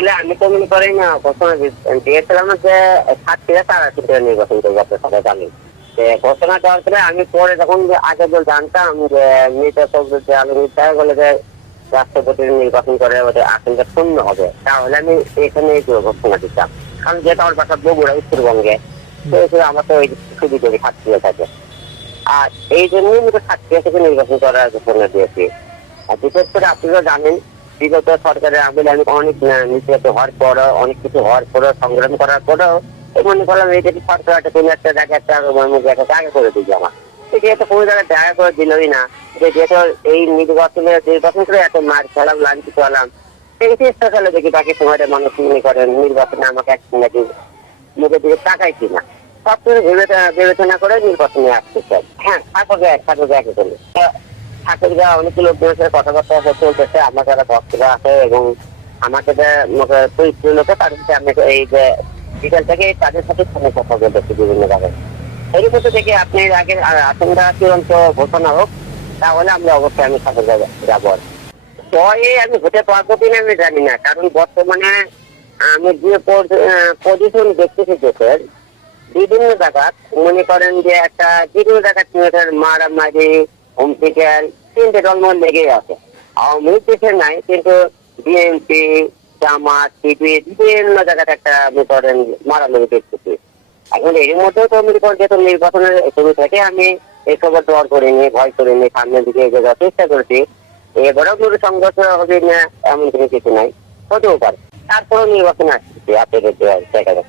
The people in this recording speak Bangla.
আসলে আমি তো মনে করি না ঘোষণা দিয়েছিলাম যে 60 থেকে 80 নির্বাচন করবো, আপনার সবাই জানেন। ঘোষণা দেওয়ার পরে আমি পরে যখন আগে জানতাম যে মৃত আলম বলে যে রাষ্ট্রপতির নির্বাচন করে ওদের আসনটা শূন্য হবে, তাহলে আমি এখানে ঘোষণা দিতাম। কারণ যেটা আমার বাসা বগুড়া উত্তরবঙ্গে, তো আমার তো ওই সুবিধা থাকতে থাকে। আর এই জন্যই আমি 60 থেকে নির্বাচন করার ঘোষণা দিয়েছি। আর বিশেষ করে আপনারা জানেন, বিগত সরকারের আমলে আমি অনেক নির্যাতিত হওয়ার পরও, অনেক কিছু হওয়ার পরও, সংগ্রাম করার পরেও মনে করলাম এই যদি সরকার একটা কোনো একটা জায়গায় একটা জায়গা করে দিচ্ছে আমার, যেহেতু কোনো জায়গায় জায়গা করে দিলই না, যেহেতু এই নির্বাচন করে এত মার খেলাম, লাঞ্ছিত হলাম, এই চেষ্টা চলে দেখি বাকি সময়টা মানুষ মনে করেন নির্বাচনে আমাকে এক নাকি মুখের দিকে তাকাই কিনা, সবকিছু বিবেচনা করে নির্বাচনে আসতে চাই। হ্যাঁ, ঠাকুরকে একে করি। ঠাকুরগা অনেকগুলো লোকজনের সাথে কথাবার্তা চলতেছে, আমার যারা ভক্তরা আছে এবং আমার সাথে পরিচিত লোকে, তাদের সাথে আমি এই যে বিকেল থেকে তাদের সাথে ফোনে কথা বলতেছি বিভিন্ন ভাবে। এর মধ্যে থেকে আপনি আগে আসনটা চূড়ান্ত ঘোষণা হোক, তাহলে আমরা অবশ্যই আমি ঠাকুরগা যাবো। ভয়ে আমি হতে পারবো কিনা আমি জানি না, কারণ বর্তমানে আমি যে পজিশন দেখতেছি দেশের বিভিন্ন জায়গা, মনে করেন যে একটা বিভিন্ন জায়গায় মারামারি, হুমকিক্যাল, 3টে দলমল লেগেই আছে। আওয়ামী লীগ দেশের নাই, কিন্তু বিএনপি, জামাত, সিপি বিভিন্ন জায়গাতে একটা মনে করেন মারামারি দেখতেছি। এখন এর মধ্যেও তো মনে করেন যেহেতু নির্বাচনের শুরু থেকে আমি এসবের দর করিনি, ভয় করিনি, সামনের দিকে এগিয়ে যাওয়ার চেষ্টা করছি। এবারেও কোনো সংঘর্ষ হবে না এমন কোনো কিছু নাই, হতেও পারে। তারপরেও নির্বাচনে আসছে আপনাদের জায়গায়।